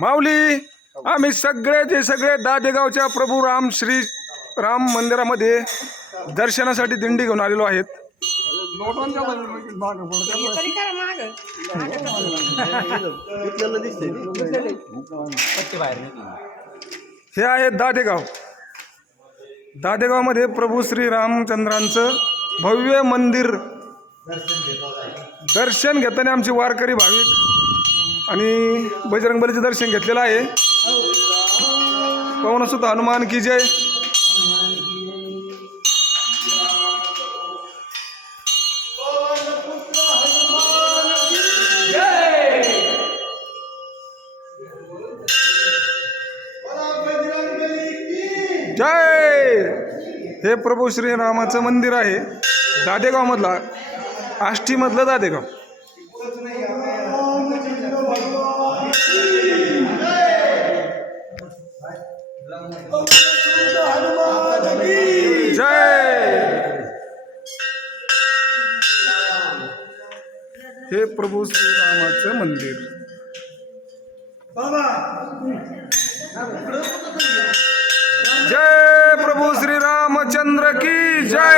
माऊली आम्ही सगळे दादेगावच्या प्रभू श्री राम मंदिरामध्ये दर्शनासाठी दिंडी घेऊन आलेलो आहेत. हे आहे दादेगावमध्ये प्रभू श्री रामचंद्रांचं भव्य मंदिर दर्शन घेताना आमचे वारकरी भाविक आणि बजरंगबलीचे दर्शन घेतलेलं आहे. पवनसुत हनुमान की जय. जय. हे प्रभू श्री रामाचं मंदिर आहे दादेगाव मधला, आष्टी मधलं दादेगाव. जय. हे प्रभू श्री रामाचं मंदिर. जय प्रभू श्री रामचंद्र की जय.